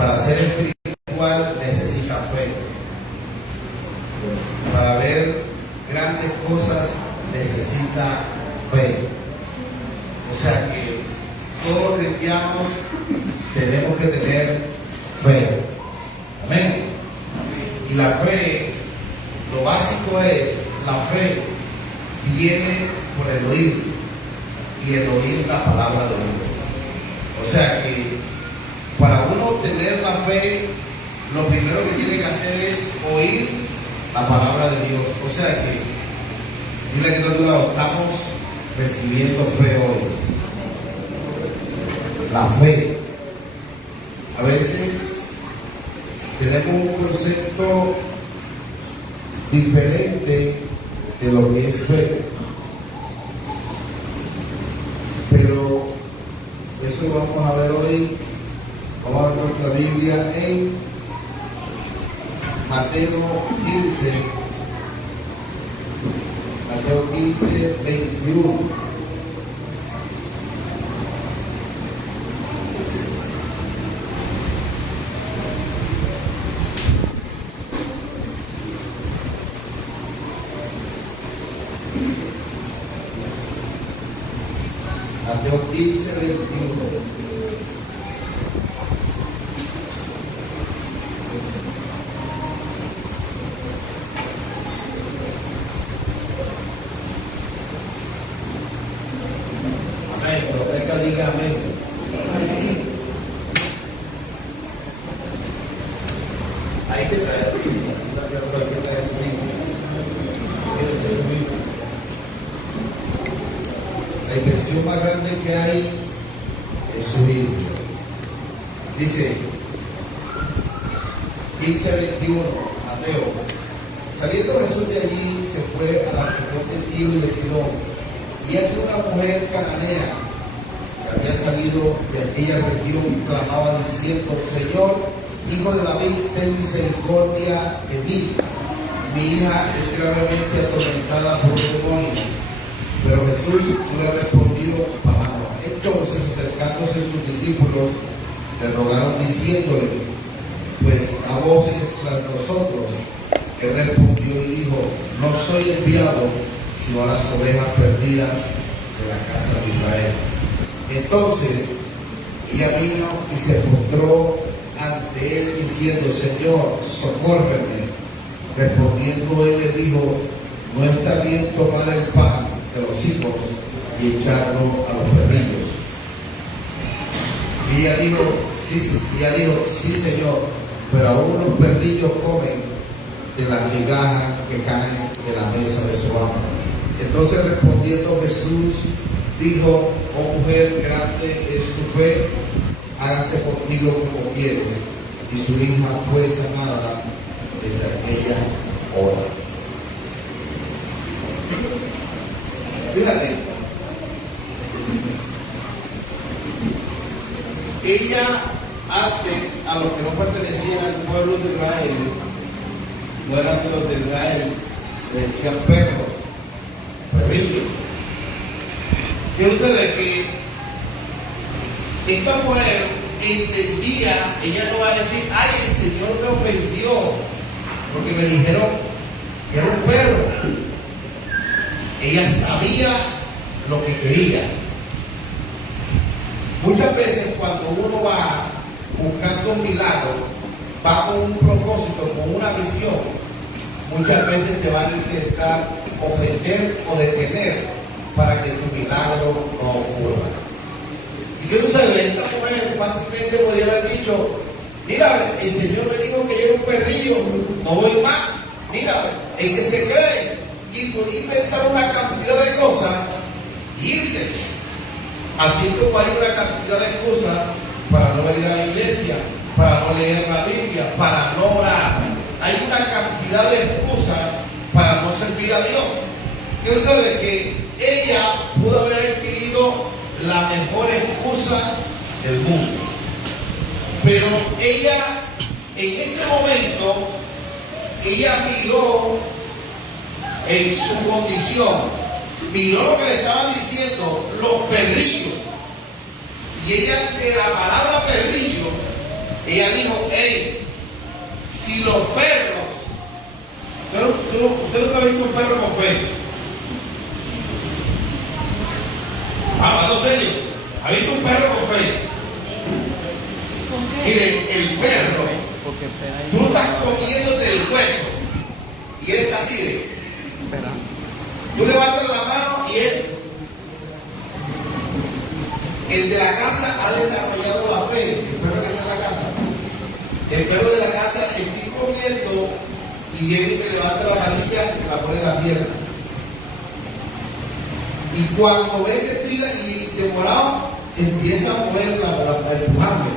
Para ser espiritual necesita fe. Para ver grandes cosas necesita fe. O sea que todos los cristianos tenemos que tener fe. Amén. Y la fe, lo básico es, la fe viene por el oír, y el oír la palabra de Dios. O sea que para uno tener la fe, lo primero que tiene que hacer es oír la palabra de Dios. O sea que, dile que de otro lado, estamos recibiendo fe hoy. La fe. A veces tenemos un concepto diferente de lo que es fe. Pero eso lo vamos a ver hoy. Vamos a ver nuestra Biblia en Mateo 15. Mateo 15, 21. Mateo 15, 21. Amén, pero venga, diga amén. Hay que traer Biblia, hay que traer su Biblia. Hay su Biblia. La intención más grande que hay es su Biblia. Dice 15:21, Mateo. Saliendo Jesús de allí, se fue a la región de Tiro y de Sidón. Y aquí una mujer cananea que había salido de aquella región clamaba diciendo: Señor, Hijo de David, ten misericordia de mí. Mi hija es gravemente atormentada por un demonio. Pero Jesús no le respondió palabra. Entonces, acercándose sus discípulos, le rogaron diciéndole: pues a voces tras nosotros. Él respondió y dijo: no soy enviado sino a las ovejas perdidas de la casa de Israel. Entonces ella vino y se postró ante él diciendo: Señor, socórreme. Respondiendo él le dijo: no está bien tomar el pan de los hijos y echarlo a los perrillos. Y ella dijo: sí, Señor, pero aún los perrillos comen de las migajas que caen de la mesa de su amo. Entonces respondiendo Jesús dijo: oh mujer, grande es tu fe, hágase contigo como quieres. Y su hija fue sanada desde aquella hora. Fíjate, ella antes, a los que no pertenecían al pueblo de Israel, no eran de los de Israel, le decían perros, perrillos. ¿Qué sucede? Que esta mujer entendía, ella no va a decir: ay, el Señor me ofendió porque me dijeron que era un perro. Ella sabía lo que quería. Muchas veces cuando uno va buscando un milagro, va con un propósito, con una visión, muchas veces te van a intentar ofender o detener para que tu milagro no ocurra. ¿Y qué sucede? Esta mujer fácilmente podía haber dicho: mira, el Señor me dijo que yo era un perrillo, no voy más. Mira, el que se cree, y podía inventar una cantidad de cosas y irse. Así como hay una cantidad de excusas para no venir a la iglesia, para no leer la Biblia, para no orar. Hay una cantidad de excusas para no servir a Dios. ¿Qué sucede? Que ella pudo haber adquirido la mejor excusa del mundo. Pero ella, en este momento, ella miró en su condición, miró lo que le estaban diciendo los perrillos, y ella, de la palabra perrillo, ella dijo: Tú no estás comiéndote el hueso y él está así, ¿ve? Tú levantas la mano y el de la casa ha desarrollado la fe, el perro que está en la casa. El perro de la casa está comiendo y viene y te levanta la manilla y la pone en la pierna. Y cuando ve que tira y demorado, empieza a moverla para empujarme.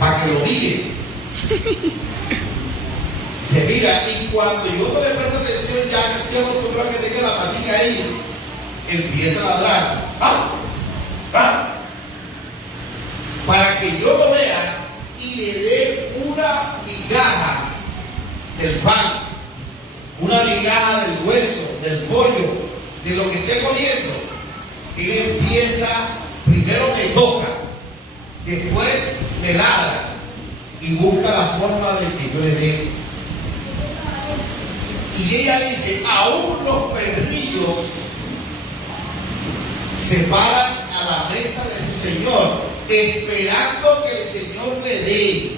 Para que lo mire. Se mira, y cuando yo no le presto atención, ya que estoy acostumbrado a que tenga la patica ahí, empieza a ladrar. ¡Ah! ¡Ah! Para que yo lo vea y le dé una migaja del pan, una migaja del hueso, del pollo, de lo que esté comiendo. Él empieza, primero me toca, después me ladra y busca la forma de que yo le dé. Y ella dice, aún los perrillos se paran a la mesa de su Señor, esperando que el Señor le dé,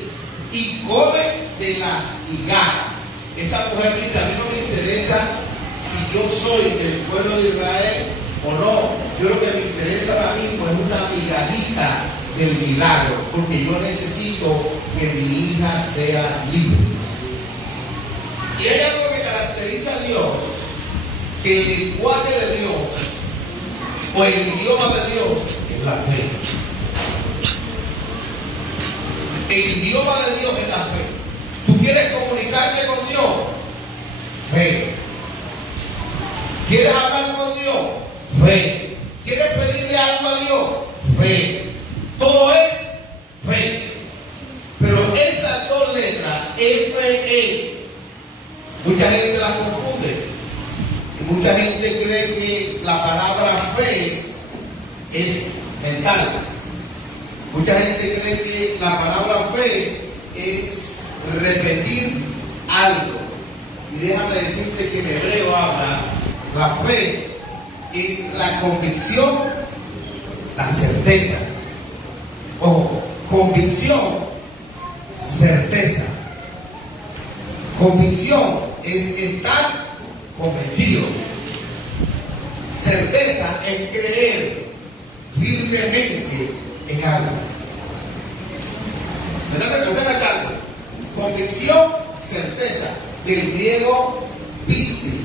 y comen de las migajas. Esta mujer dice, a mí no me interesa si yo soy del pueblo de Israel o no. Yo lo que me interesa ahora mismo es una migajita del milagro, porque yo necesito que mi hija sea libre. Y hay algo que caracteriza a Dios, que el lenguaje de Dios o el idioma de Dios es la fe. El idioma de Dios es la fe. ¿Tú quieres comunicarte con Dios? Fe. ¿Quieres hablar con Dios? Fe. ¿Quieres pedirle algo a Dios? Fe. Todo es fe. Pero esas dos letras, F-E, mucha gente las confunde. Y mucha gente cree que la palabra fe es mental. Mucha gente cree que la palabra fe es repetir algo. Y déjame decirte que en hebreo habla, la fe es la convicción, la certeza. Ojo, convicción, certeza. Convicción es estar convencido. Certeza es creer firmemente en algo. ¿Me están acá? Convicción, certeza, del griego pisti.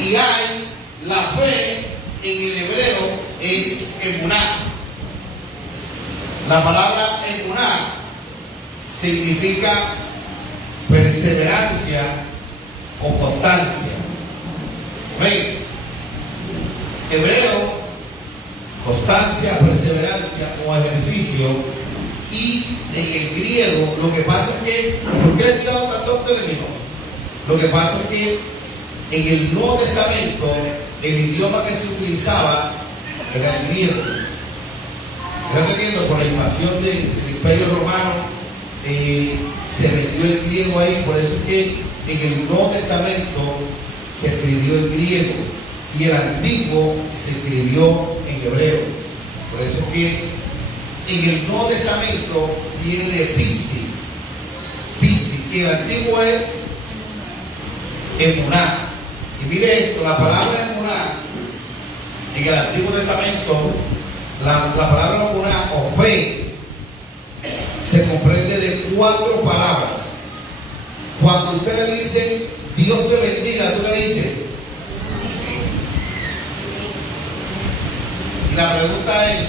Y hay la fe en el hebreo es emuná. La palabra emuná significa perseverancia o constancia. ¿Ven? Hebreo, constancia, perseverancia o ejercicio. Y en el griego, lo que pasa es que, ¿por qué le he tirado tanto términos? Lo que pasa es que en el Nuevo Testamento, el idioma que se utilizaba era el griego. ¿Están entendiendo? Por la invasión del Imperio Romano, se metió el griego ahí. Por eso es que en el Nuevo Testamento se escribió en griego y el Antiguo se escribió en hebreo. Por eso es que en el Nuevo Testamento viene de pisti, y el Antiguo es emuná. Y mire esto, la palabra emuná en el Antiguo Testamento, la palabra emuná o fe se comprende de 4 palabras. Cuando usted le dice Dios te bendiga, tú le dices. Y la pregunta es,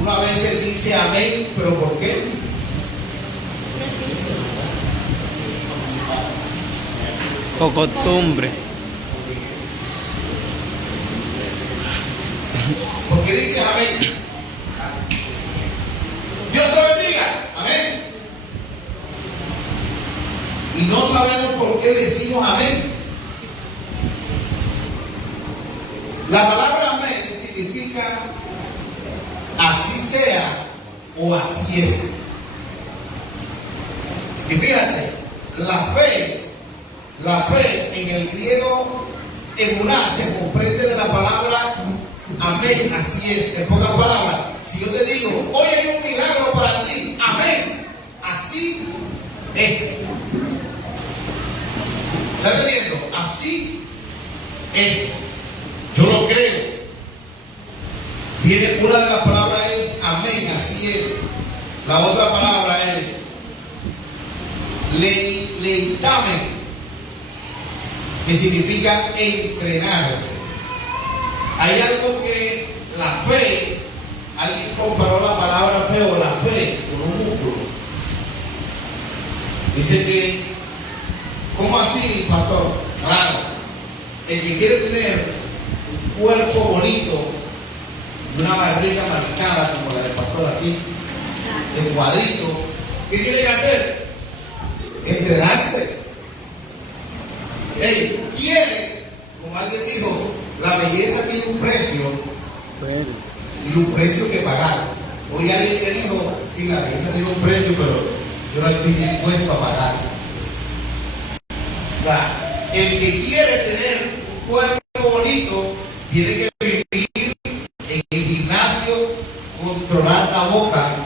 uno a veces dice amén, pero ¿por qué? Por costumbre. ¿Por qué dice amén? Dios te bendiga, amén. Y no sabemos por qué decimos amén. La palabra amén significa así sea o así es. Y fíjate, la fe en el griego emuná se comprende de la palabra amén, así es. En pocas palabras, si yo te digo, hoy hay un milagro para ti, amén, así es. ¿Está entendiendo? Así es. Yo lo creo. Viene una de las palabras es amén, así es. La otra palabra es leitame, que significa entrenarse. Hay algo que la fe, alguien comparó la palabra fe o la fe con un músculo. Dice que, ¿cómo así, pastor? Claro, el que quiere tener un cuerpo bonito y una barriga marcada como la del pastor, así, de cuadrito, ¿qué tiene que hacer? Entrenarse. Hey, quiere, como alguien dijo, la belleza tiene un precio y un precio que pagar. Hoy alguien que dijo, sí, la belleza tiene un precio, pero yo no estoy dispuesto a pagar. O sea, el que quiere tener un cuerpo bonito tiene que vivir en el gimnasio, controlar la boca,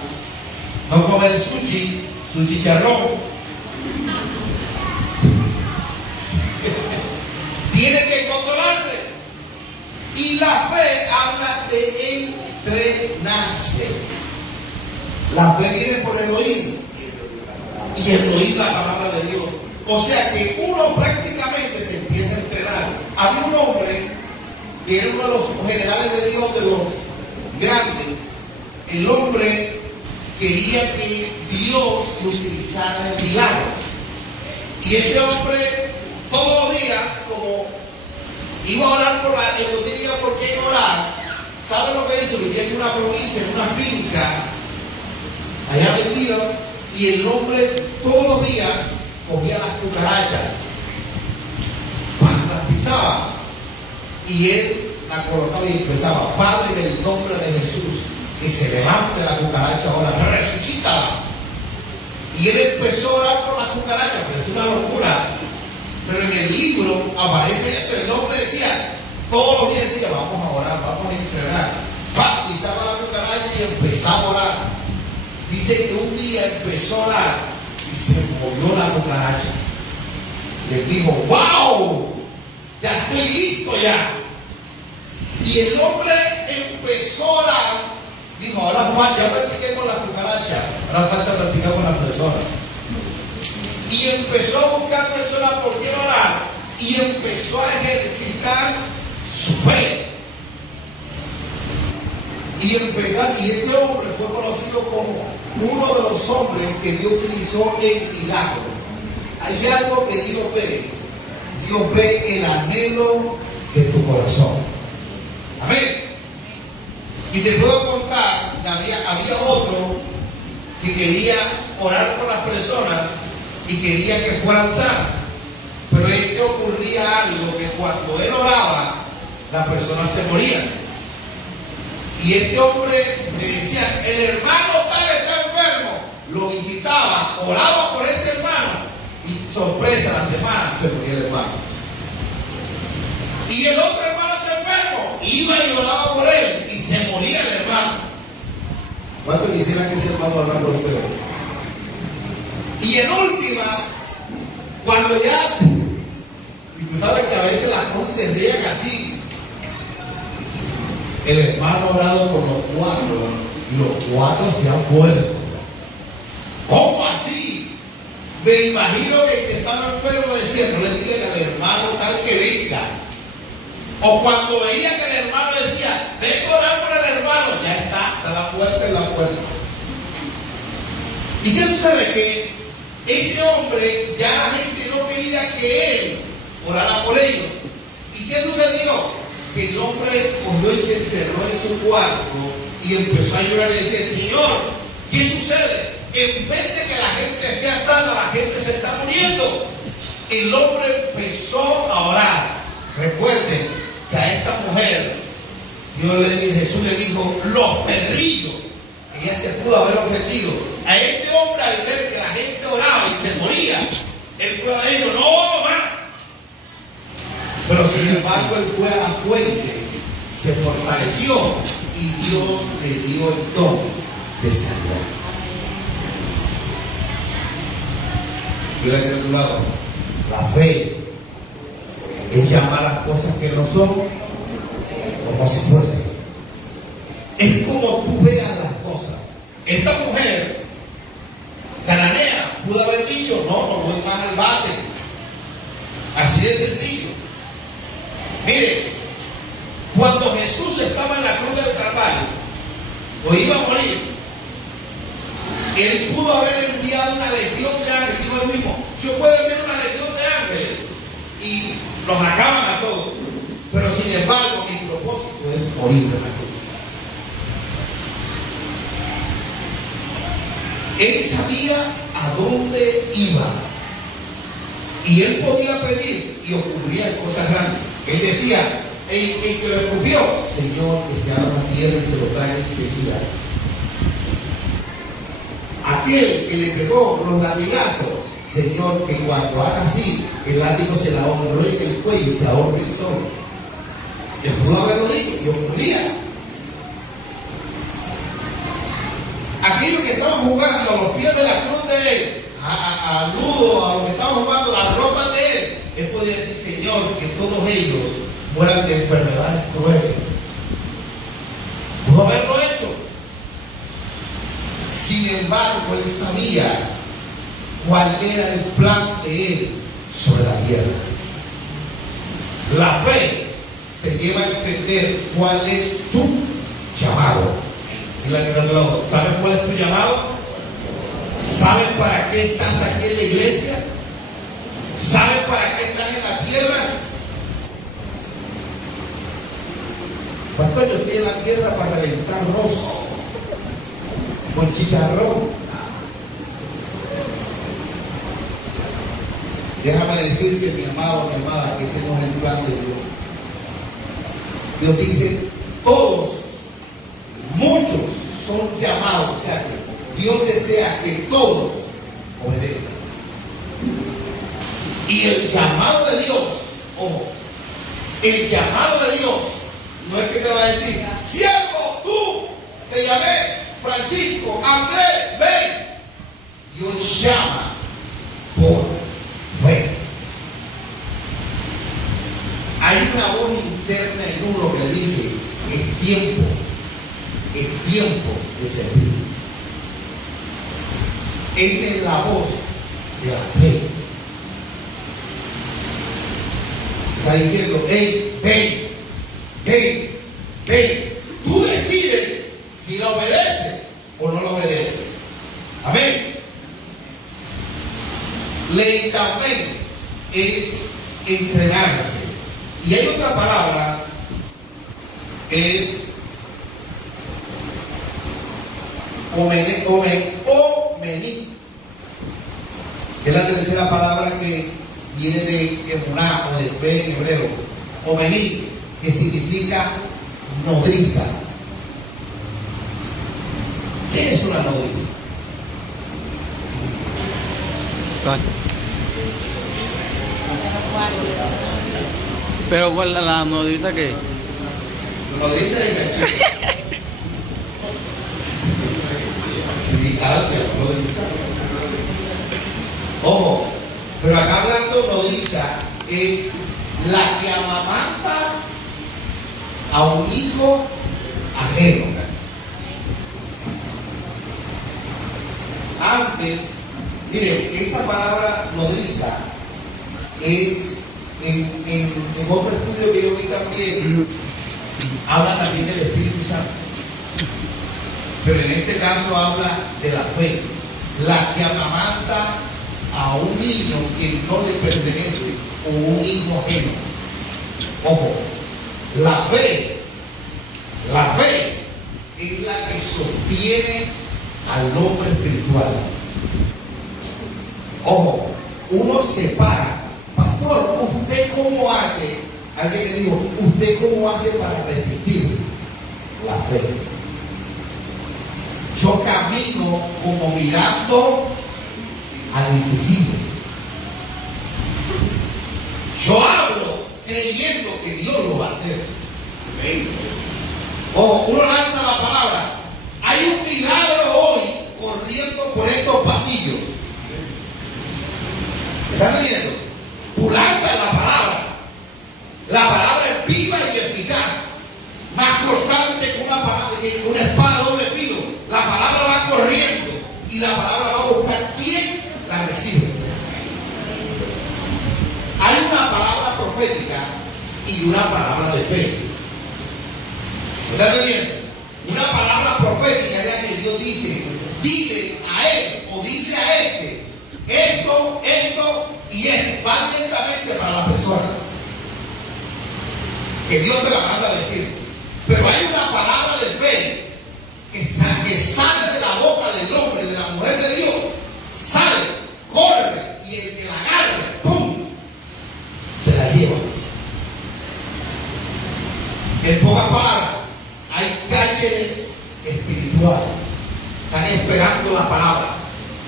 no comer sushi, su chicharrón. Tiene que controlarse. Y la fe habla de entrenarse. La fe viene por el oír y el oír la palabra de Dios. O sea que uno prácticamente se empieza a entrenar. Había un hombre que era uno de los generales de Dios, de los grandes. El hombre quería que Dios lo utilizara en milagros. Y este hombre todos los días, como iba a orar por la, no tenía por qué orar, ¿sabe lo que hizo? Vivía en una provincia, en una finca, allá metido, y el hombre todos los días cogía las cucarachas, las pisaba, y él la colocaba y empezaba: Padre, en el nombre de Jesús, que se levante la cucaracha ahora, resucítala. Y él empezó a orar por las cucarachas, pero es una locura. Pero en el libro aparece eso, el hombre decía, todos los días decía, vamos a orar, vamos a entrenar. Pisaba la cucaracha y empezaba a orar. Dice que un día empezó a orar y se movió la cucaracha. Le dijo, wow, ya estoy listo ya. Y el hombre empezó a orar. Dijo, ahora falta, ya practiqué con la cucaracha, ahora falta practicar con las personas. Y empezó a buscar personas por qué orar y empezó a ejercitar su fe. Y ese hombre fue conocido como uno de los hombres que Dios utilizó en milagro. Hay algo que Dios ve. Dios ve el anhelo de tu corazón. Amén. Y te puedo contar, había otro que quería orar por las personas y quería que fueran sanas. Pero es que ocurría algo, que cuando él oraba, las personas se morían. Y este hombre le decía, el hermano tal está enfermo. Lo visitaba, oraba por ese hermano. Y sorpresa, la semana se moría el hermano. Y el otro hermano está enfermo. Iba y oraba por él y se moría el hermano. ¿Cuántos quisieran que ese hermano orara por ustedes? Y en última, cuando ya, y tú sabes que a veces las cosas se rían así, el hermano ha orado por los cuatro y los cuatro se han muerto. ¿Cómo así? Me imagino que el que estaba enfermo decía, no le digan al hermano tal que venga. O cuando veía que el hermano decía, vengo a orar por el hermano, ya está la puerta en la puerta. ¿Y qué sucede? Que ese hombre, ya la gente no quería que él orara por ellos. ¿Y qué sucedió? Que el hombre cogió y se encerró en su cuarto y empezó a llorar y decía, Señor, ¿qué sucede? En vez de que la gente sea sana, la gente se está muriendo. El hombre empezó a orar. Recuerden que a esta mujer, Jesús le dijo, los perrillos. Ella se pudo haber ofendido. A este hombre, al ver que la gente oraba y se moría, él pudo haber dicho, no más. Pero sin embargo, él fue a la fuente, se fortaleció y Dios le dio el don de sanidad. Dile que a tu lado, la fe es llamar las cosas que no son como si fuesen. Es como tú veas las cosas. Esta mujer cananea pudo haber dicho, no voy más al bate. Así de sencillo. Mire, cuando Jesús estaba en la cruz del Calvario, o iba a morir, Él pudo haber enviado una legión de ángeles. Dijo él mismo, yo puedo enviar una legión de ángeles y los acaban a todos. Pero sin embargo, mi propósito es morir en la cruz. Él sabía a dónde iba. Y él podía pedir y ocurrían cosas grandes. Él decía, el que lo escupió, Señor, que se abra la tierra y se lo traiga enseguida. Aquel que le pegó los latigazos, Señor, que cuando haga así, el látigo se la ahorró en el cuello y se ahorra el sol. Él pudo haberlo dicho y ocurría. Aquellos que estaban jugando a los pies de la cruz de él, a nudo, a los que estaban jugando las ropas de él podía decir, Señor, que todos ellos mueran de enfermedades crueles. Pudo haberlo hecho. Sin embargo, él sabía cuál era el plan de él sobre la tierra. La fe te lleva a entender cuál es tu llamado. Y la que está a tu lado, ¿sabes cuál es tu llamado? ¿Sabes para qué estás aquí en la iglesia? ¿Sabes para qué estás en la tierra? Pastor, yo estoy en la tierra para reventar arroz con chicharrón. Déjame decirte, mi amado, mi amada, que ese no es el plan de Dios. Dios dice, todos, muchos son llamados, o sea que Dios desea que todos obedezcan. Y el llamado de Dios, ojo, el llamado de Dios no es que te va a decir, siervo, tú, te llamé, Francisco, Andrés, ven. Dios llama por fe. Hay una voz interna en uno que dice, es tiempo de servir. Esa es la voz de la fe. Está diciendo, hey, ven. Tú decides si lo obedeces o no lo obedeces. Amén. Leitamen es entrenarse. Y hay otra palabra, es omení, que es la tercera palabra que viene de emuná o de fe en hebreo. Omení, que significa nodriza. ¿Qué es una nodriza? Pero ¿cuál la nodriza qué? Nodriza de ganchito. Sí, ahora se lo nodriza. Ojo, pero acá hablando nodriza es la que amamanta a un hijo ajeno. Antes, mire, esa palabra nodriza es en otro estudio que yo vi también, habla también del Espíritu Santo. Pero en este caso habla de la fe, la que amamanta a un niño que no le pertenece o un hijo ajeno. Ojo, la fe es la que sostiene al hombre espiritual. Ojo, uno separa. Pastor, ¿usted cómo hace? Alguien le dijo, ¿usted cómo hace para resistir la fe? Yo camino como mirando al invisible. Yo hablo creyendo que Dios lo va a hacer. O uno lanza la palabra. Hay un milagro hoy corriendo por estos pasillos. ¿Están viendo? Tú lanzas la palabra. La palabra es viva y eficaz, más cortante que una espada de doble filo. La palabra va corriendo y la palabra va a buscar quién la recibe. Hay una palabra profética y una palabra de fe. ¿Me están entendiendo? Una palabra profética es la que Dios dice: dile a él o dile a este esto y esto. Va directamente para la persona que Dios te la manda a decir. Pero hay una palabra de fe que sale de la boca del hombre, de la mujer de Dios. Sale, corre, y el que la agarre, ¡pum!, se la lleva. En pocas palabras, hay cáceres espirituales. Están esperando la palabra.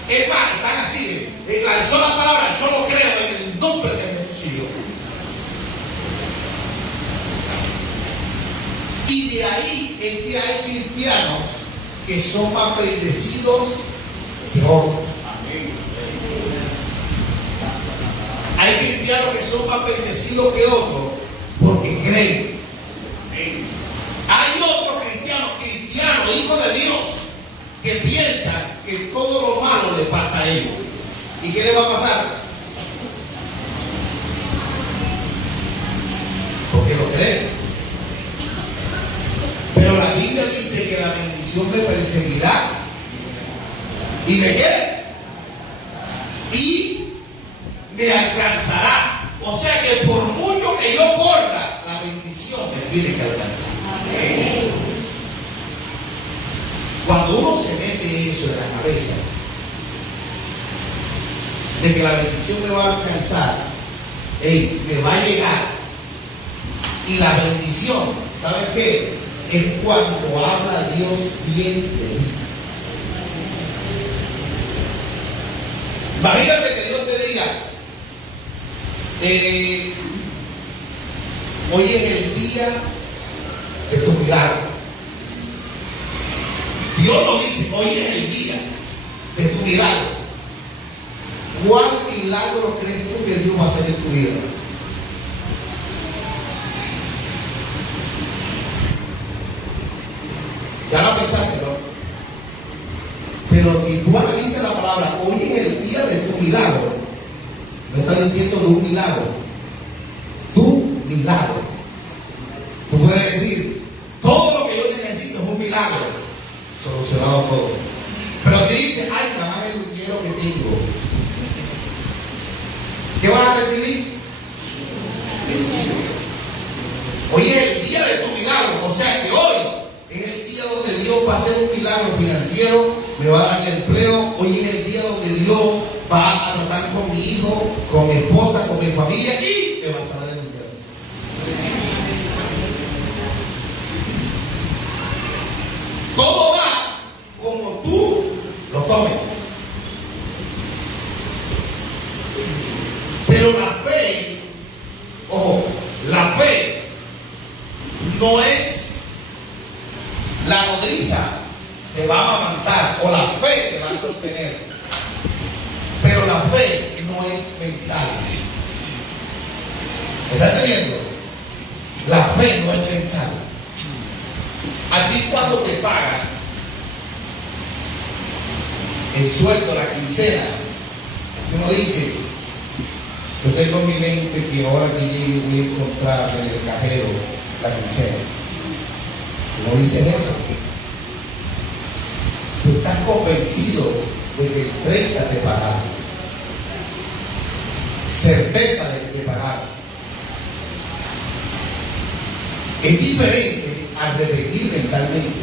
Es más, están así. Lanzó la palabra, yo lo creo en el nombre de Jesús. Y de ahí es que hay cristianos que son más bendecidos que otros. Hay cristianos que son más bendecidos que otros porque creen. Hay otros cristianos, hijos de Dios, que piensan que todo lo malo le pasa a ellos. ¿Y qué le va a pasar? Porque lo creen. Pero la Biblia dice que la bendición me perseguirá. ¿Y me qué? Y me alcanzará. O sea que por mucho que yo corra, la bendición me tiene que alcanzar. Cuando uno se mete eso en la cabeza, de que la bendición me va a alcanzar, me va a llegar, y la bendición, ¿sabes qué? Es cuando habla Dios bien de ti. Imagínate que Dios te diga: hoy es el día de tu milagro. Dios nos dice: hoy es el día de tu milagro. ¿Cuál milagro crees tú que Dios va a hacer en tu vida? Ya la pensaste, ¿no? Pero que tú analices la palabra: hoy es el día de tu milagro. No está diciendo de un milagro. Tu milagro. Tú puedes decir: todo lo que yo necesito es un milagro. Solucionado todo. Pero si dices: ay, nada más el dinero que tengo, ¿qué vas a recibir? Hoy es el día de tu milagro. O sea que hoy es el día donde Dios va a hacer un milagro financiero, me va a dar el empleo. Hoy es el día donde Dios va a tratar con mi hijo, con mi esposa, con mi familia, y te vas a dar el dinero. Todo va como tú lo tomes. Pero la fe, ojo, la fe no es la nodriza que va a amamantar, o la fe que va a sostener. Pero la fe no es mental. ¿Está entendiendo? La fe no es mental. A ti, cuando te pagan el sueldo, la quincena, uno dice: yo tengo en mi mente que ahora que llegue voy a encontrar en el cajero la quincena. ¿Cómo dices eso? Tú estás convencido de que el 30 te pagaron. Certeza de que te pagaron. Es diferente a repetir mentalmente.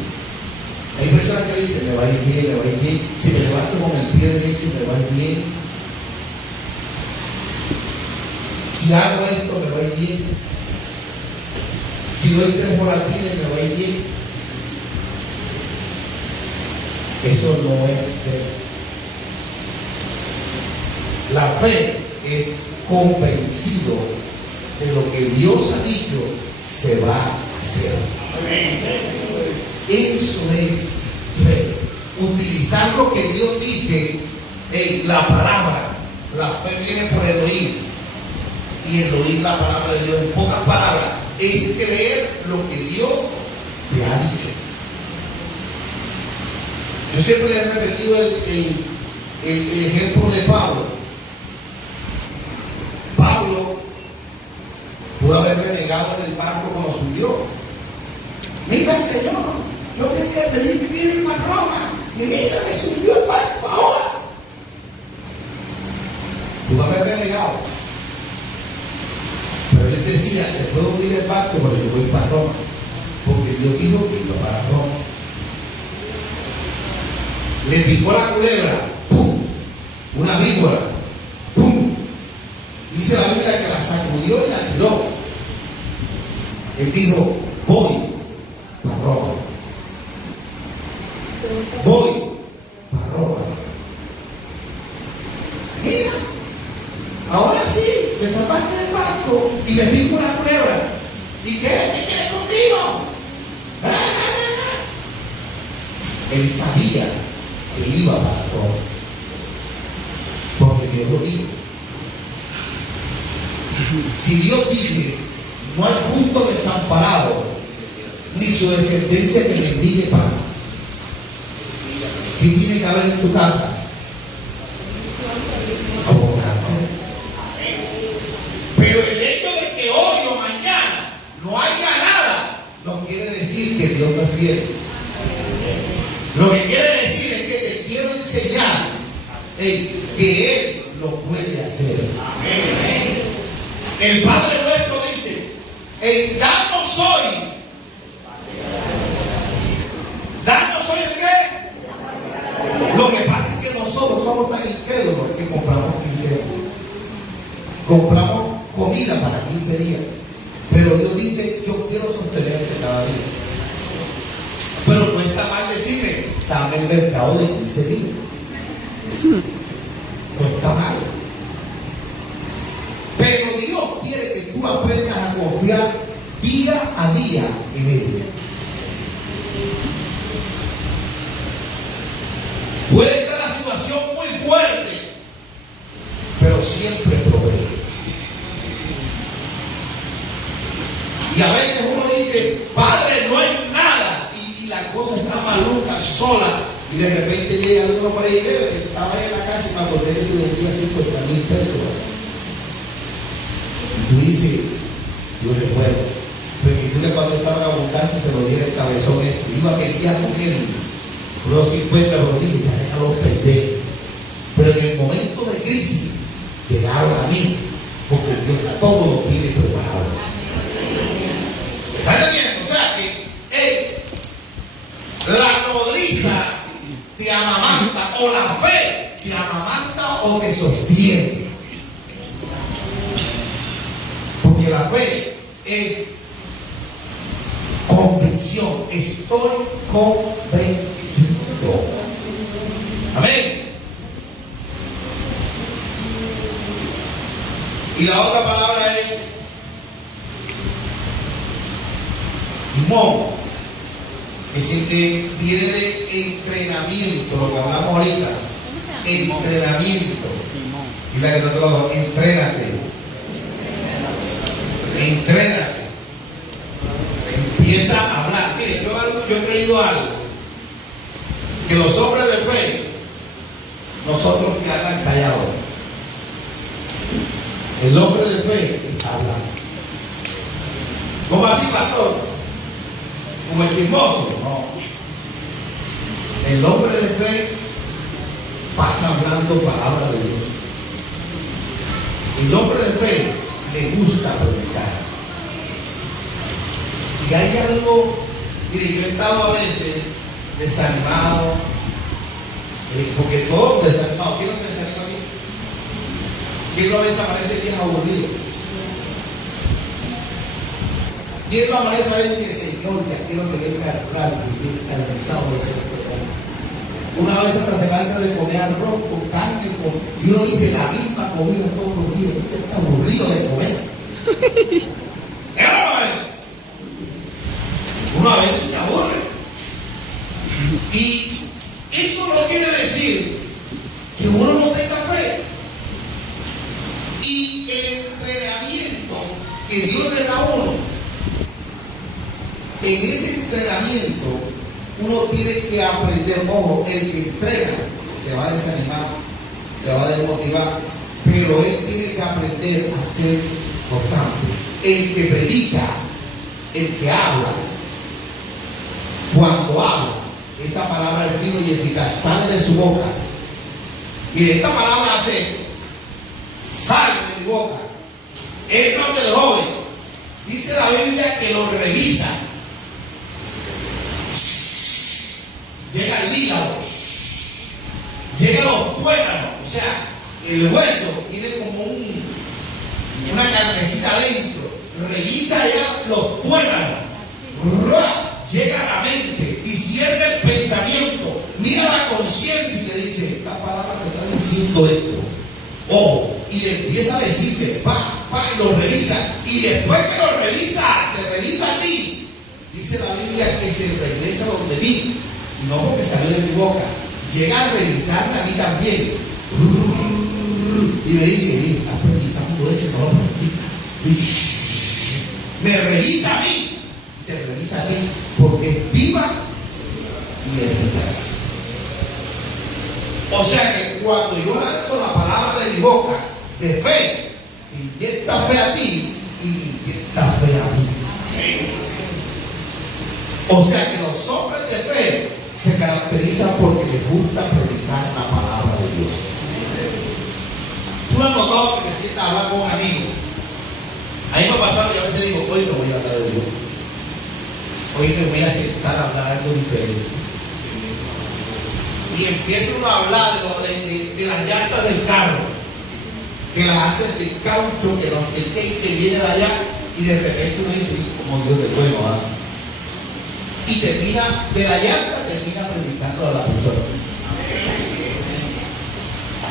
Hay personas que dicen: me va a ir bien, me va a ir bien. Si me levanto con el pie derecho, me va a ir bien. Si hago esto, me va a ir bien. Si doy 3 volatines, me va a ir bien. Eso no es fe. La fe es convencido de lo que Dios ha dicho se va a hacer. Eso es fe. Utilizar lo que Dios dice en la palabra La fe viene por el oír. Y el oír la palabra de Dios. En pocas palabras, es creer lo que Dios te ha dicho. Yo siempre le he repetido el ejemplo de Pablo. Pablo pudo haber renegado en el barco cuando subió. Mira, Señor, yo quería pedir vivir para Roma. Y mira, me subió el barco ahora. Pudo haber renegado. Pero él decía, se puede hundir el barco, pero yo voy para Roma. Porque Dios dijo que iba para Roma. Le picó la culebra, ¡pum! Una víbora, ¡pum! Dice la Biblia que la sacudió y la tiró. Él dijo, voy para Roma. Voy para Roma. Mira, ahora sí, me salvaste del barco y me pico una culebra. ¿Y qué? ¿Qué quieres conmigo? Él sabía que iba para Roma, porque Dios lo dijo. Si Dios dice, no hay justo desamparado, ni su descendencia que mendigue pan. ¿Qué tiene que haber en tu casa? Abundancia. Pero el hecho de que hoy o mañana no haya nada, no quiere decir que Dios no es fiel. Lo que quiere decir es que te quiero enseñar que Él lo puede hacer. Amén. El Padre nuestro dice, danos hoy. ¿Danos hoy el qué? Lo que pasa es que nosotros somos tan incrédulos que compramos 15 días. Compramos comida para 15 días. Pero Dios dice, yo quiero sostenerte cada día. Pero no está mal decirle, dame el mercado de 15 días. No está mal. Pero Dios quiere que tú aprendas a confiar día a día en Él. Puede estar la situación muy fuerte, pero siempre provee. Y a veces uno dice, Padre, no hay nada. Y la cosa está maluca, sola. Y de repente llega alguno por ahí, estaba en la casa y me acordé que tú vendías 50,000 pesos. Y tú dices, Dios es bueno. Porque tú que cuando estaba en abundancia se lo diera el cabezón, iba a pelear con él. Los 50 los dije, ya déjalo perder. Pero en el momento de crisis llegaron a mí, porque Dios todo lo tiene preparado. ¿Están entendiendo? O sea que la nodriza te amamanta, o la fe te amamanta o te sostiene. Porque la fe es convicción. Estoy convencido. Amén. Y la otra palabra es timón, es el que viene de entrenamiento, lo que hablamos ahorita. Entrenamiento. Y la que nosotros, entrénate. Entrénate. Empieza a hablar. Mire, yo he creído algo. Que los hombres de fe, nosotros que andan callados. El hombre de fe está hablando. ¿Cómo así, pastor? Como el chismoso. No. El hombre de fe pasa hablando palabras de Dios. El hombre de fe le gusta predicar. Y hay algo, mire, yo he estado a veces desanimado, porque todos desanimados. ¿Quién no se desanima aquí? ¿Quién no a veces amanece días aburrido? ¿Quién no amanece a veces y dice, Señor, ya quiero que venga rápido y cansado de esto? Una vez hasta se cansa de comer arroz con carne, y uno dice la misma comida todos los días. Usted está aburrido de comer. Uno a veces se aburre. Y eso no quiere decir que uno no tenga fe. que Dios le da a uno, en ese entrenamiento uno tiene que aprender. Ojo, el que entrena se va a desanimar, se va a desmotivar, pero él tiene que aprender a ser constante. El que predica, el que habla, cuando habla, esa palabra es viva y eficaz, sale de su boca. Y esta palabra hace, sale de mi boca. Entra del joven. Dice la Biblia que lo revisa. Llega el hígado, llega los tuétanos, o sea, el hueso tiene como una carnecita adentro. Revisa ya los tuétanos, llega a la mente, discierne el pensamiento, mira la conciencia y te dice: esta palabra te está diciendo esto. Oh, y le empieza a decirle, y lo revisa, y después que lo revisa, te revisa a ti. Dice la Biblia que se regresa donde vino, y no porque salió de mi boca, llega a revisarme a mí también. Y me dice: mira, estás predicando eso, no lo practica. Me revisa a mí, te revisa a ti, porque es viva y eficaz. O sea que cuando yo lanzo la palabra de mi boca de fe, inyecta fe a ti y inyecta fe a mí. O sea que los hombres de fe se caracterizan porque les gusta predicar la palabra de Dios. Tú has notado que te sientas a hablar con un amigo. A mí me ha pasado que a veces digo: hoy no voy a hablar de Dios. Hoy me voy a sentar a hablar algo diferente. Y empieza uno a hablar de las llantas del carro, que las hacen de caucho, que no sé qué, que viene de allá, y de repente uno dice: como Dios de bueno, ¿ah? Y termina, de la llanta termina predicando a la persona.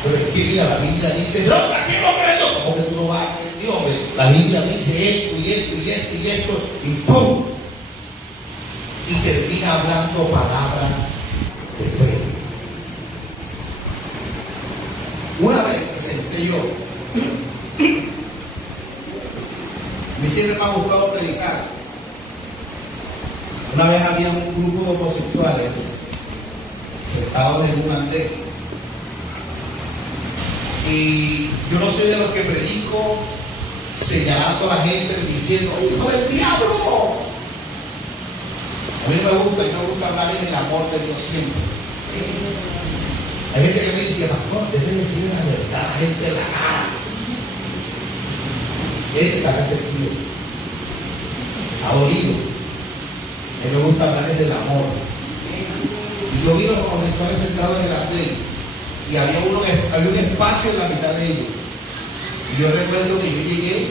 Pero es que mira, la Biblia dice: no, ¿para qué no aprendo? ¿Cómo que tú no vas a aprender, hombre? La Biblia dice esto y esto y esto y esto, y ¡pum! Y termina hablando palabras de fe. Una vez me senté yo, a mí siempre me ha gustado predicar. Una vez había un grupo de homosexuales sentados en un andén, y yo no soy de los que predico señalando a la gente diciendo: ¡hijo del diablo! A mí no me gusta hablar en el amor de Dios siempre. Hay gente que me dice: pastor, debe decir la verdad, la gente la cara. Ese está resentido, ha dolido. A mí me gusta hablar del amor. Y yo vi los homosexuales sentados en el andén, y había un espacio en la mitad de ellos. Y yo recuerdo que yo llegué,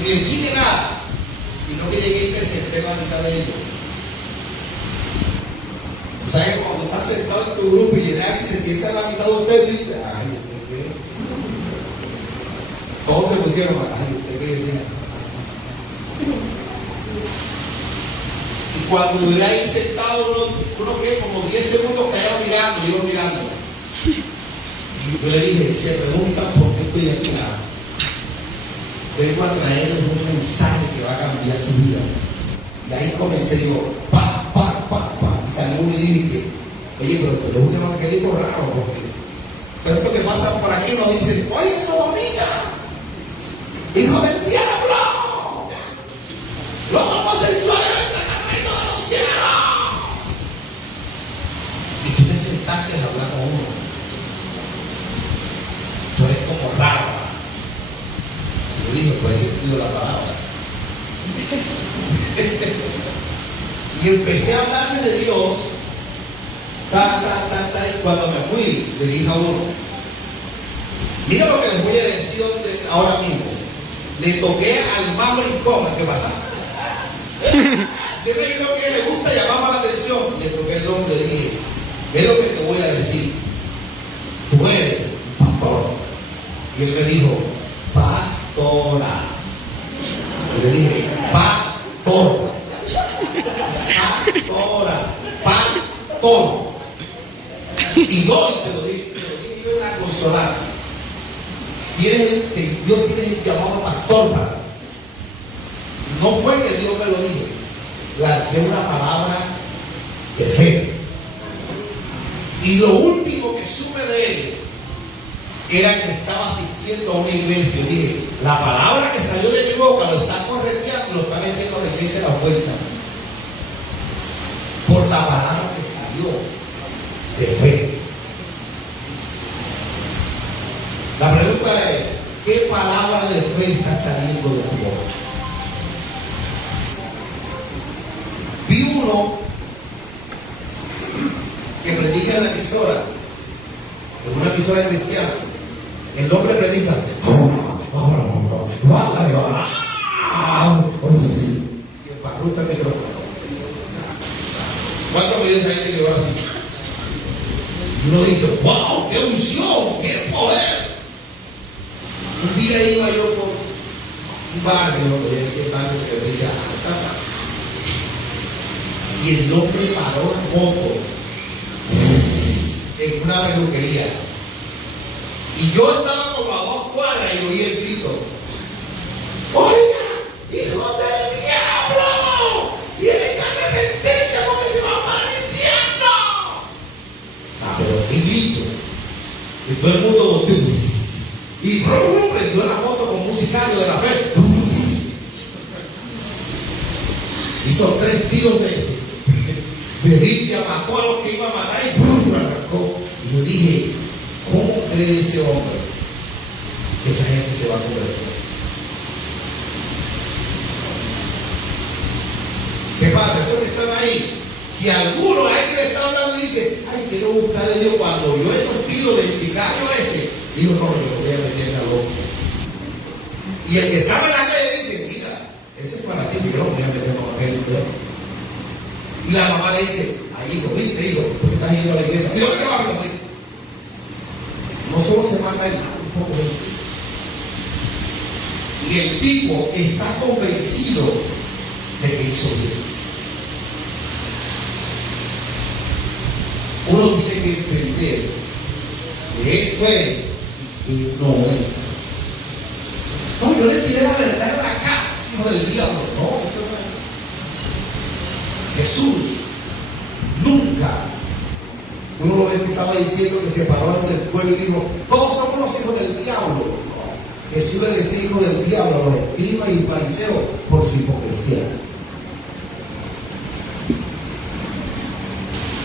ni les dije nada, sino que llegué y me senté en la mitad de ellos. O sea que cuando estás sentado en tu grupo y llega y se sienta en la mitad de usted, dice: ay, ¿usted qué? Todos se pusieron: ay, ¿usted qué decía? Y cuando duré ahí sentado, uno que como 10 segundos callado mirando, yo mirando. Yo le dije: se preguntan por qué estoy aquí. Vengo a traerles un mensaje que va a cambiar su vida. Y ahí comencé yo, y salió uno y dije: oye, pero tú eres un evangelista raro, porque tanto que pasan por aquí nos dicen: oye, sodomita, hijo del diablo, los homosexuales entran al reino de los cielos. Y tú te sentaste a hablar con uno. Tú eres como raro. Yo dije: por ese sentido de la palabra. Y empecé a hablarle de Dios. Y cuando me fui, le dije a uno: mira lo que les voy a decir ahora mismo. Le toqué al más maricón, ¿qué pasa? Siempre creo que le gusta llamar la atención. Le toqué el nombre, le dije: ve lo que te voy a decir. Tú eres un pastor. Y él me dijo: pastora. Y le dije: pastor. Pastora. Pastor. Y hoy te lo dije, se lo dije yo en una consolada. Dios tiene el llamado pastor para mí. No fue que Dios me lo dijo. Lancé una palabra de fe. Y lo último que supe de él era que estaba asistiendo a una iglesia. Y dije, la palabra que salió de mi boca lo está correteando, lo está metiendo a la iglesia de la fuerza. Por la palabra que salió de fe. La pregunta es, ¿qué palabra de fe está saliendo de tu boca? Vi uno que predica en la emisora, en una emisora cristiana. El hombre predica. Y el parruta el micrófono. ¿Cuántos me dicen ahí que llora así? Y uno dice, wow, qué unción, qué poder. Un día iba yo por un barrio, voy a decir barrio que dice y el hombre paró la moto en una peluquería. Y yo estaba como a 2 cuadras y oí el grito. ¡Oiga, hijo del diablo! ¡Tienen que arrepentirse porque se van para el infierno! Ah, pero qué grito. Y todo el mundo volteó. Y prendió la moto con musicario de la fe. Hizo 3 tiros de Biblia, mató a los que iba a matar y arrancó. Y yo dije, ¿cómo cree ese hombre que esa gente se va a convertir? ¿Qué pasa? Esos que están ahí, si alguno a él le está hablando y dice, ay, quiero buscar a Dios, cuando yo esos tiros del sicario ese, digo, no, yo lo voy a meter en la boca. Y el que estaba en la calle dice, mira, ese es para ti, yo lo voy a meter con aquel dedo. Y la mamá le dice, ay, hijo, viste, hijo, ¿por qué estás yendo a la iglesia? Digo, ¿qué va a hacer? No solo se manda un poco de... Y el tipo está convencido de que hizo bien. Uno tiene que entender que es fe y que no es. No, yo le tiré la verdad en la cara, hijo del diablo. No, eso no es. Jesús nunca, uno lo ve que estaba diciendo que se paró entre el pueblo y dijo, todos somos los hijos del diablo. No. Jesús le decía hijo del diablo a los escribas y fariseos por su hipocresía.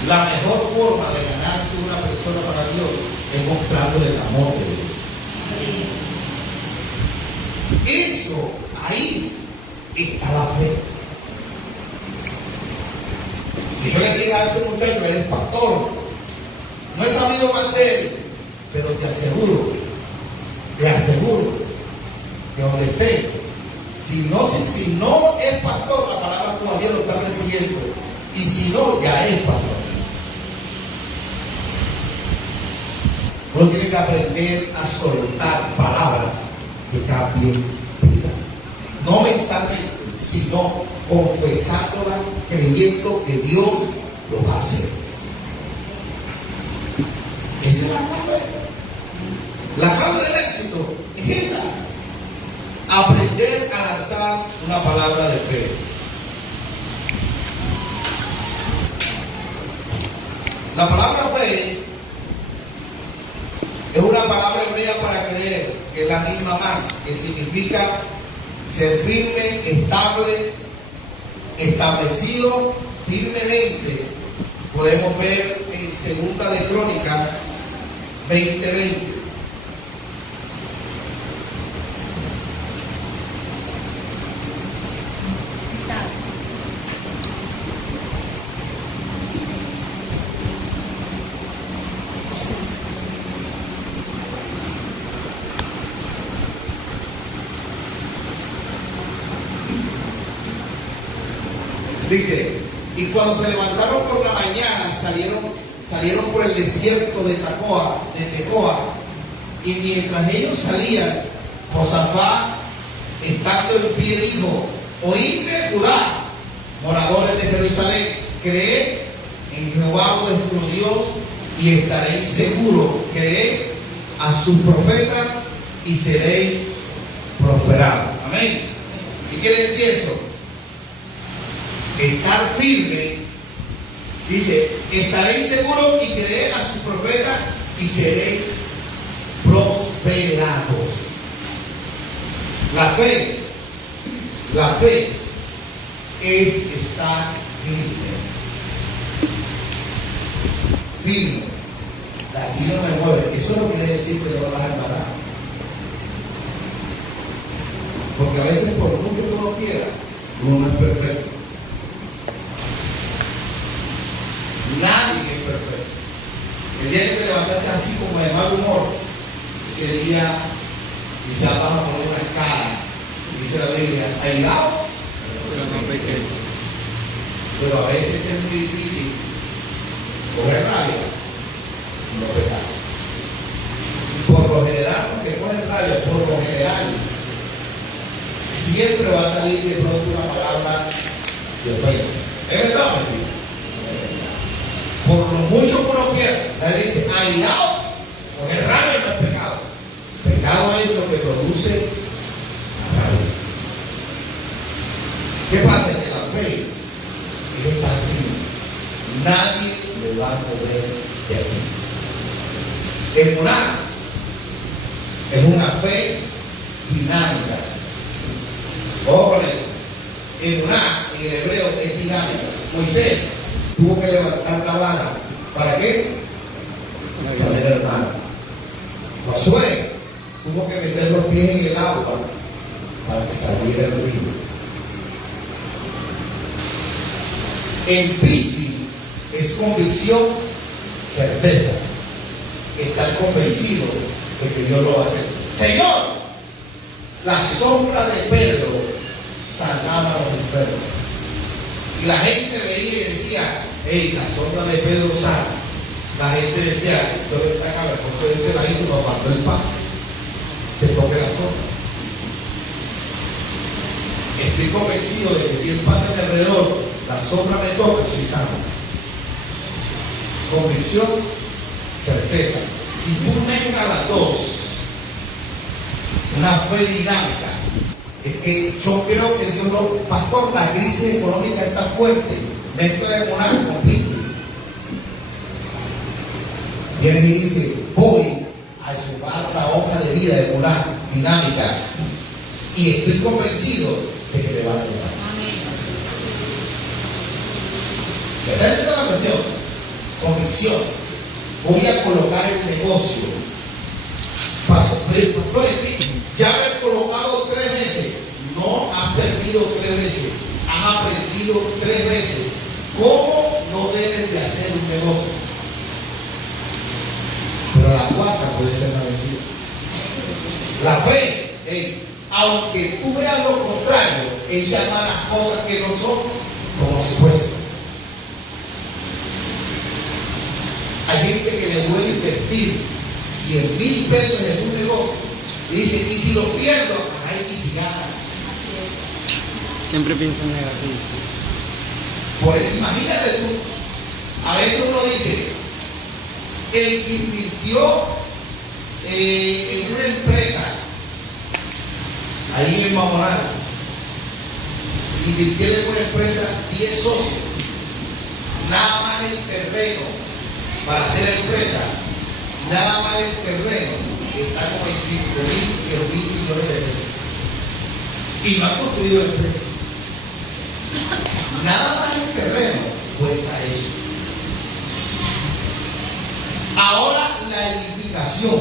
La mejor forma de ganarse una persona para Dios es mostrándole el amor de Dios. Eso, ahí está la fe. Y yo le dije a ese muchacho, él es pastor, no he sabido más de él, pero te aseguro que donde esté, si no es pastor, la palabra todavía lo está recibiendo, y si no, ya es pastor. Uno tiene que aprender a soltar palabras que cambien vida. No mentalmente, sino confesándola, creyendo que Dios lo va a hacer. Esa es la clave. La clave del éxito es esa. Aprender a lanzar una palabra de fe. La palabra fe es una palabra hebrea para creer, que es la misma man, que significa ser firme, estable, establecido firmemente. Podemos ver en Segunda de Crónicas 20:20. Dice, y cuando se levantaron por la mañana, salieron por el desierto de Tecoa, y mientras ellos salían, Josafat, estando en pie, dijo, oídme Judá, moradores de Jerusalén, creed en Jehová vuestro Dios y estaréis seguros, creed a sus profetas y seréis prosperados. Amén. ¿Qué quiere decir eso? Estar firme, dice, estaréis seguros y creed a sus profetas y seréis prosperados. La fe es estar firme. Firme. De aquí no me mueve. Eso no quiere decir que te vas a parar. Porque a veces por mucho que uno quiera, uno no es perfecto. Nadie es perfecto. El día que te levantaste así como de mal humor, ese día quizás vas a poner una cara, dice la Biblia, airaos, Pero no pequé. pero a veces es muy difícil coger rabia y no pecar. Por lo general, porque coger rabia, por lo general, siempre va a salir de pronto una palabra de ofensa. ¿Es verdad o mentira? Por lo mucho que uno quiera, la Biblia dice, airaos, coger rabia no es pecado. Pecado es lo que produce la rabia. ¿Qué pasa? Que la fe es estar firme. Nadie le va a mover de aquí. Emuná es una fe dinámica. Ojo con esto. Emuná en el hebreo es dinámica. Moisés tuvo que levantar la vara. ¿Para qué? Para salir del mar. Josué tuvo que meter los pies en el agua para que saliera el río. El piscis es convicción, certeza. Estar convencido de que Dios lo va a hacer. Señor, la sombra de Pedro sanaba a los enfermos. Y la gente veía y decía, hey, la sombra de Pedro sana. La gente decía, eso está acá, me pongo este ladito para cuando él pase, te toque la sombra. Estoy convencido de que si él pasa a mi alrededor, la sombra me toca, soy sano. Convicción, certeza. Si tú mezclas las dos, una fe dinámica, es que yo creo que Dios no, pastor, la crisis económica está fuerte, mezcla de moral con Cristo. Viene y dice, voy a llevar la hoja de vida de moral dinámica y estoy convencido de que le van a llevar. ¿Me está entendiendo la cuestión? Convicción. Voy a colocar el negocio. Pastor, ya me he colocado 3 veces. No has perdido 3 veces. Has aprendido 3 veces. ¿Cómo no debes de hacer un negocio? Pero la cuarta puede ser una vencida. La fe, aunque tú veas lo contrario, es llamar las cosas que no son como si fuesen. Hay gente que le duele invertir 100,000 pesos en un negocio y dice, y si lo pierdo, ay, y si gana. Siempre piensa en negativo. Imagínate tú, a veces uno dice, el que invirtió en una empresa, ahí en Mamoral, invirtió en una empresa 10 socios, nada más el terreno para hacer la empresa, nada más el terreno está como en 5,000, 10,000 millones de pesos. Y no ha construido la empresa. Nada más el terreno cuesta eso. Ahora la edificación.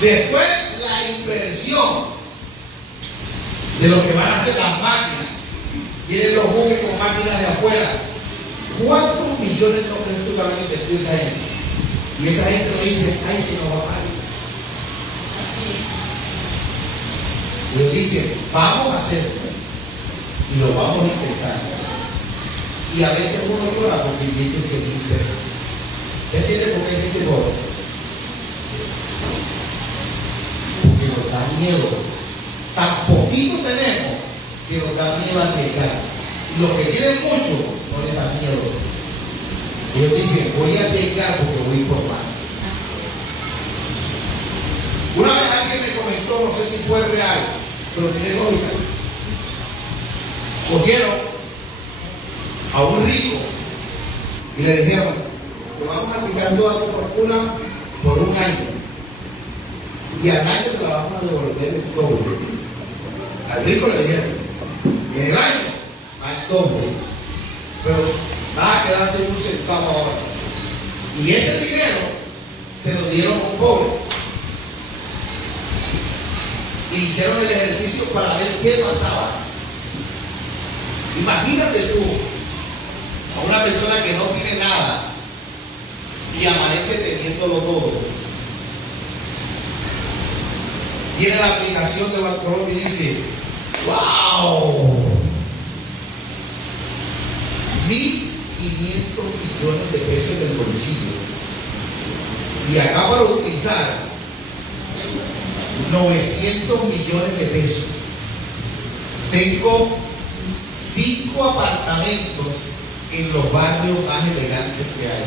Después la inversión de lo que van a hacer las máquinas. Vienen los buques con máquinas de afuera. ¿Cuántos millones no crees tú que van a invertir esa gente? Y esa gente nos dice, ay, se nos va mal. Ellos dicen, vamos a hacerlo. Y lo vamos a intentar. Y a veces uno llora porque invierte 100,000 pesos. ¿Usted entiende por qué hay gente pobre? Porque nos da miedo. Tan poquito tenemos que nos da miedo a arriesgar. Y los que tienen mucho no les da miedo. Ellos dicen, voy a arriesgar porque voy por más. Una vez alguien me comentó, no sé si fue real, pero tiene lógica. Cogieron a un rico y le dijeron, te vamos a quitar toda tu fortuna por un año. Y al año te la vamos a devolver el doble. Al rico le dijeron, en el año al doble. Pero va a quedarse un centavo ahora. Y ese dinero se lo dieron a un pobre. Y hicieron el ejercicio para ver qué pasaba. Imagínate tú a una persona que no tiene nada y amanece teniéndolo todo. Viene la aplicación de Bancolombia y dice, ¡wow! 1.500 millones de pesos en el bolsillo. Y acabo de utilizar 900 millones de pesos. Tengo 5 apartamentos en los barrios más elegantes que hay.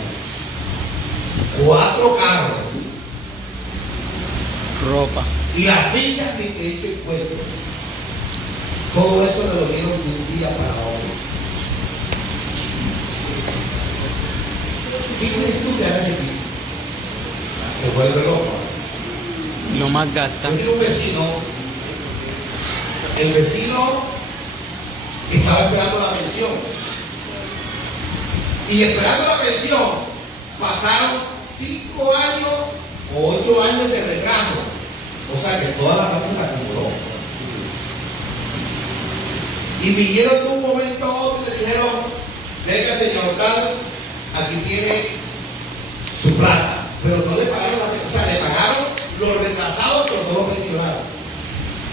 4 carros. Ropa. Y las villas ni te echo el cuento. Todo eso me lo dieron de un día para otro. ¿Qué crees tú que hará ese tipo? Se vuelve loco. Lo más gasta. Yo tengo un vecino. El vecino estaba esperando la pensión. Y esperando la pensión, pasaron 5 años o 8 años de retraso. O sea que toda la casa se la acumuló. Y vinieron de un momento a otro y le dijeron, venga señor tal, aquí tiene su plata. Pero no le pagaron la pensión, o sea, le pagaron los retrasados, pero no los pensionados.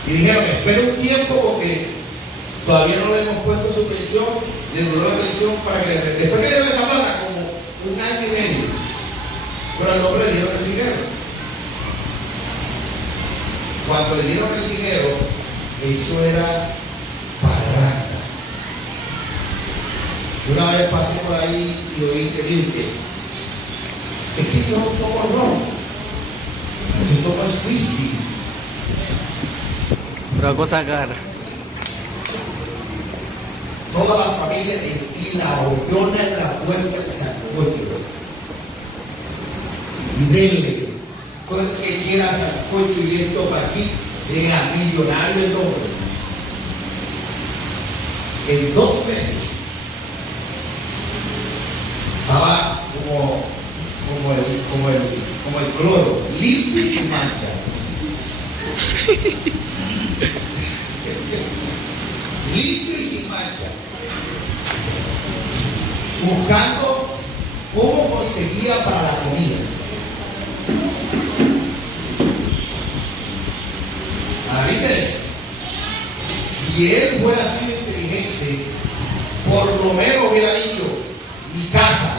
Y dijeron, espere un tiempo porque todavía no le hemos puesto su pensión, le duró la pensión para que después que le dio esa plata, como 1 año y medio. Pero al hombre le dieron el dinero. Cuando le dieron el dinero, eso era barranca. Yo una vez pasé por ahí y oí que dije, es que yo no tomo ron, yo tomo es whisky. Una cosa cara. Toda la familia y la hoyona en la puerta de San Sancocho. Y denle, todo el que quiera Sancocho y esto para aquí, venga millonario el hombre. En 2 meses estaba como el cloro, limpio y sin mancha. Limpio y sin mancha. Buscando cómo conseguía para la comida. Dice eso. Si él fuera así de inteligente, por lo menos hubiera dicho, mi casa,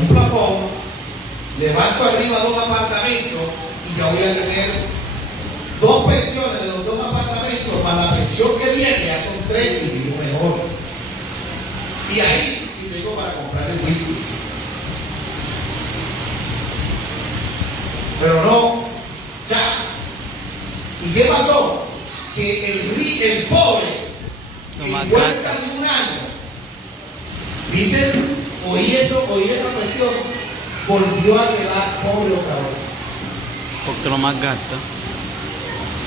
un plafón, levanto arriba 2 apartamentos y ya voy a tener 2 pensiones de los 2 apartamentos, más la pensión que viene, ya son 3 y vivo mejor. Y ahí sí tengo para comprar el whisky. Pero no, ya. ¿Y qué pasó? Que el pobre, en vuelta de 1 año, dicen, oí esa cuestión, volvió a quedar pobre otra vez. Porque lo más gasta.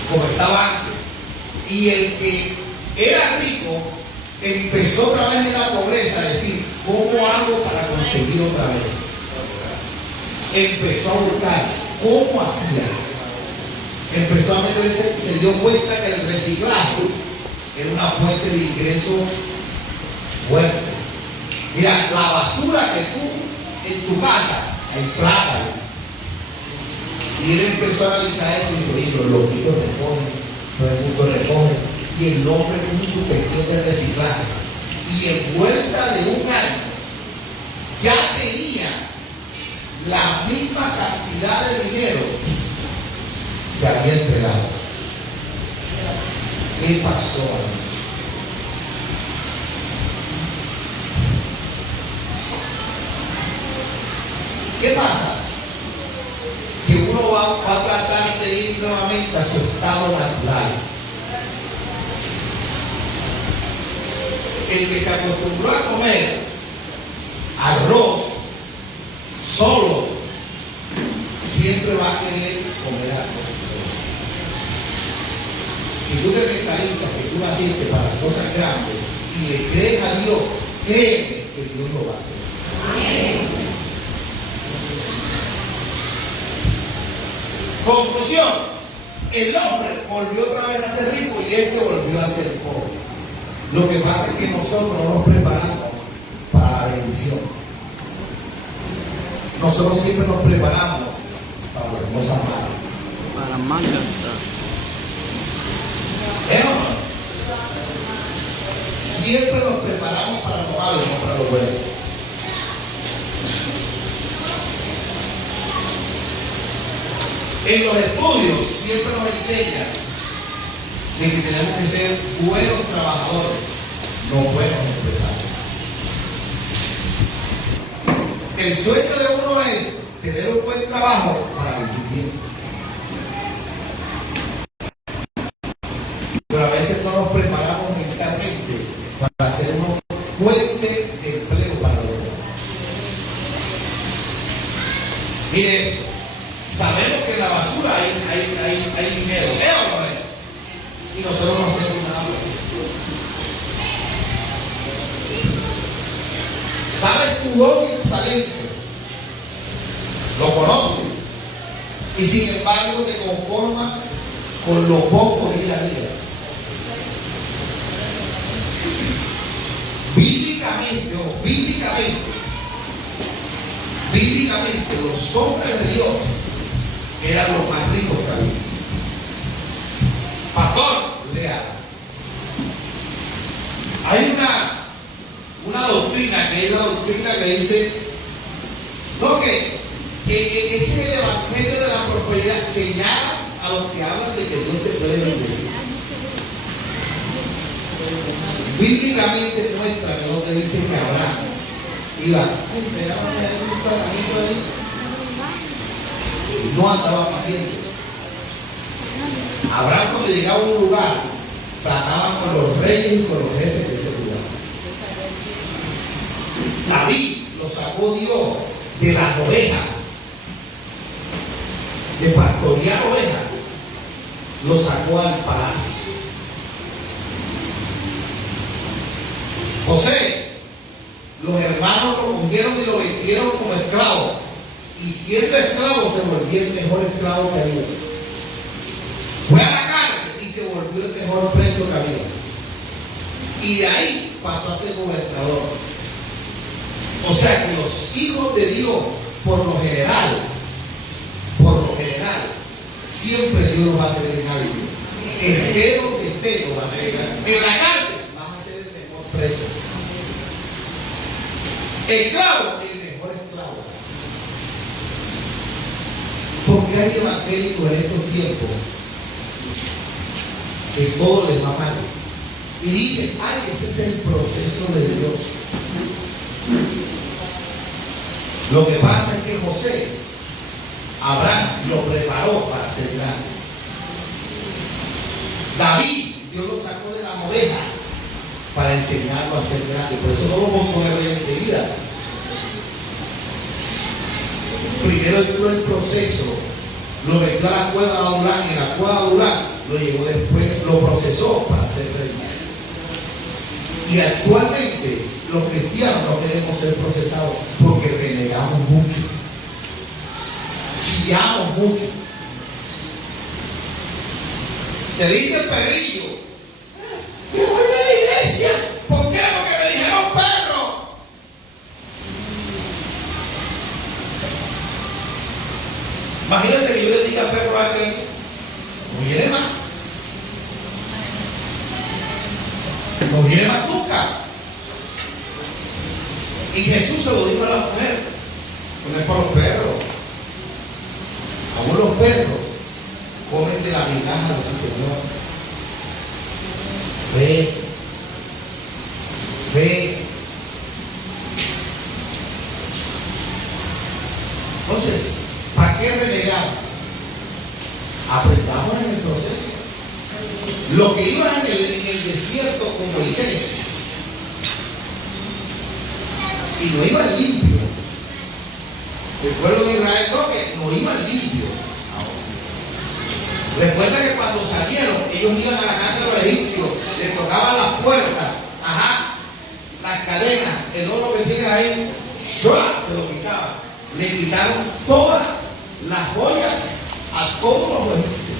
Como estaba antes. Y el que era rico empezó otra vez en la pobreza a decir, ¿cómo hago para conseguir otra vez? Empezó a buscar cómo hacía. Empezó a meterse, se dio cuenta que el reciclaje era una fuente de ingreso fuerte. Mira, la basura que tú en tu casa hay plata. Y él empezó a analizar eso y dice, oye, los loquitos recogen, todo el mundo recoge, y el hombre con su cuestión de reciclaje. Y en vuelta de 1 año ya tenía la misma cantidad de dinero que había entregado. ¿Qué pasó ahí? ¿Qué pasa? Que uno va a tratar de ir nuevamente a su estado natural. el que se acostumbró a comer arroz solo, siempre va a querer comer arroz. Si tú te mentalizas que tú naciste para cosas grandes y le crees a Dios, créeme que Dios lo va a hacer. Conclusión: el hombre volvió otra vez a ser rico y este volvió a ser pobre. Lo que pasa es que nosotros no nos preparamos para la bendición. Nosotros siempre nos preparamos para las cosas malas. Para mangas está. Siempre nos preparamos para lo malo, no para lo bueno. En los estudios siempre nos enseñan de que tenemos que ser buenos trabajadores, no buenos empresarios. El sueño de uno es tener un buen trabajo para vivir bien. Pero a veces no nos preparamos mentalmente para hacer una fuente de empleo para los demás. Mire, sabemos que en la basura hay dinero, y nosotros no hacemos nada. Sabes tu don y tu talento, lo conoces, y sin embargo te conformas con lo poco día a día. Bíblicamente, los hombres de Dios eran los más ricos que había. Pastor, lea. Hay una doctrina que es la doctrina que dice, no, que ese evangelio de la prosperidad señala a los que hablan de que Dios te puede bendecir. Bíblicamente muestra que donde dice que Abraham iba, no andaba paciente. Abraham, cuando llegaba a un lugar, trataba con los reyes y con los jefes de ese lugar. David lo sacó Dios de las ovejas, de pastorear ovejas, lo sacó al palacio. José, los hermanos lo cogieron y lo vendieron como esclavo, y siendo esclavo se volvió el mejor esclavo que había. Fue a la cárcel y se volvió el mejor preso que había, y de ahí pasó a ser gobernador. O sea que los hijos de Dios, por lo general, siempre Dios los va a tener en algo. Espero que esté los va a tener en algo. En la cárcel vas a ser el mejor preso. Esclavo, el mejor esclavo. Porque hay evangélicos en estos tiempos que todo les va mal. Y dicen, ay, ese es el proceso de Dios. Lo que pasa es que José, Abraham lo preparó para ser grande. David, Dios lo sacó de la oveja para enseñarlo a ser grande. Por eso no lo vamos a poder ver enseguida. Primero entró el proceso, lo metió a la cueva de Adulán, y en la cueva de Adulán lo llevó después, lo procesó para ser rey. Y actualmente los cristianos no queremos ser procesados porque renegamos mucho, chillamos mucho. Te dice el perrillo, me voy de la iglesia. ¿Por qué? Porque me dijeron perro. Imagínate que yo le diga perro a alguien, no viene más. No viene más nunca. Y Jesús se lo dijo a la mujer, no es para los perros. Aún los perros comen de la migaja de su Señor. Ve. Entonces, ¿para qué renegar? Aprendamos en el proceso. Lo que iba en el desierto con Moisés y no iban limpios. El pueblo de Israel no iban limpios. Recuerda que cuando salieron, ellos iban a la casa de los egipcios, les tocaban las puertas, las cadenas, el oro que tienen ahí, ¡shua!, se lo quitaban. Le quitaron todas las joyas a todos los egipcios.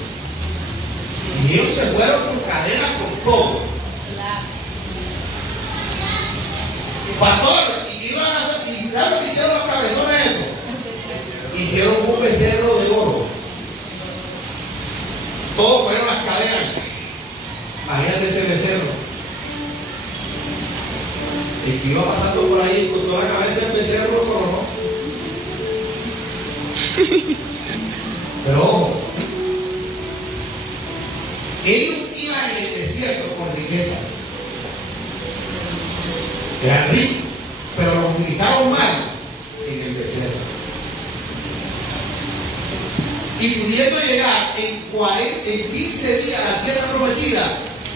Y ellos se fueron con cadenas, con todo. Pastor, ¿y qué iban a hacer? ¿Y sabes lo que hicieron los cabezones eso? Hicieron un becerro de oro. Todos fueron las cadenas. Imagínate ese becerro. El que iba pasando por ahí con toda la cabeza del becerro, coronó. Pero ojo, ellos iban en el desierto con riqueza. Eran ricos, pero lo utilizaron mal en el becerro. Y pudiendo llegar en 15 días a la tierra prometida,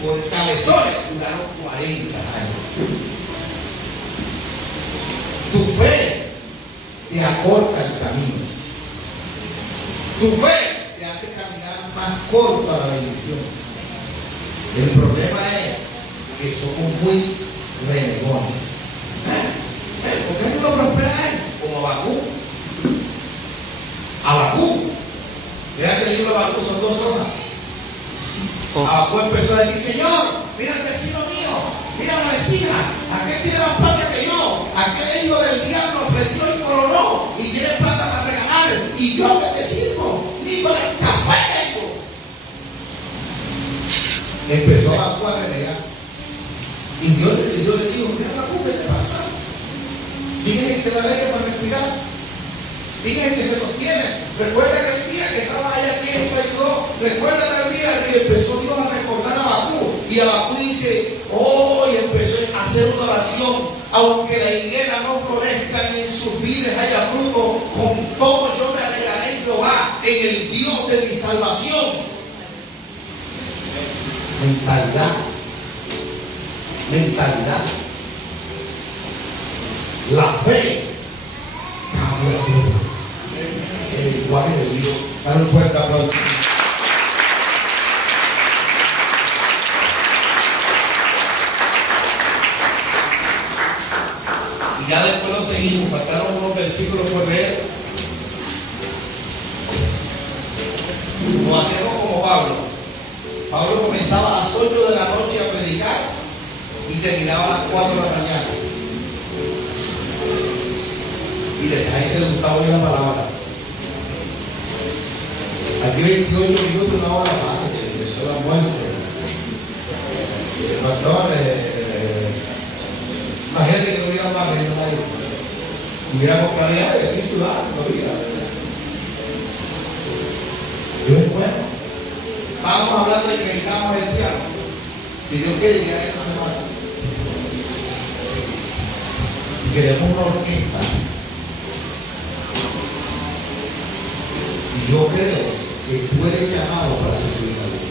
por cabezones, duraron 40 años. Tu fe te acorta el camino. Tu fe te hace caminar más corto a la bendición. El problema es que somos muy renegones. ¿Por qué no lo prospera él? Como Abacú. Mira ese libro de Abacú, son 2 hojas. Abacú empezó a decir: Señor, mira el vecino mío, mira la vecina, aquel tiene más plata que yo, aquel hijo del diablo ofendió y coronó y tiene plata para regalar, y yo que te sirvo, ni para el café tengo. Empezó Abacú a renegar. Y Dios le dijo: mira Abacú, ¿qué te pasa? ¿Quién es el que da aire para respirar? ¿Quién es el que se sostiene? Recuerda que el día que estaba allá aquí esto ayudó. Recuerda el día que empezó Dios a recordar a Abacú. Y Abacú dice: y empezó a hacer una oración. Aunque la higuera no florezca ni en sus vides haya fruto, con todo yo me alegraré en Jehová, en el Dios de mi salvación. Mentalidad. La fe cambia todo. El lenguaje de Dios. Dale un fuerte aplauso. Y ya después lo seguimos. Faltaron unos versículos por leer. Lo hacemos como Pablo. Pablo comenzaba a las 8 de la noche a predicar y terminaba a las 4 de la mañana. Y a gente le gustaba oír la palabra. Aquí 28 minutos, una hora más de todo almuerzo. Pastor, imagínate que no hubiera más reino nadie. Hubiéramos planeado y aquí sudar, no hubiera. Dios es bueno. Estábamos hablando de que necesitamos el piano. Si Dios quiere, ya esta semana. Queremos una orquesta. Y yo creo que tú eres llamado para servir a Dios.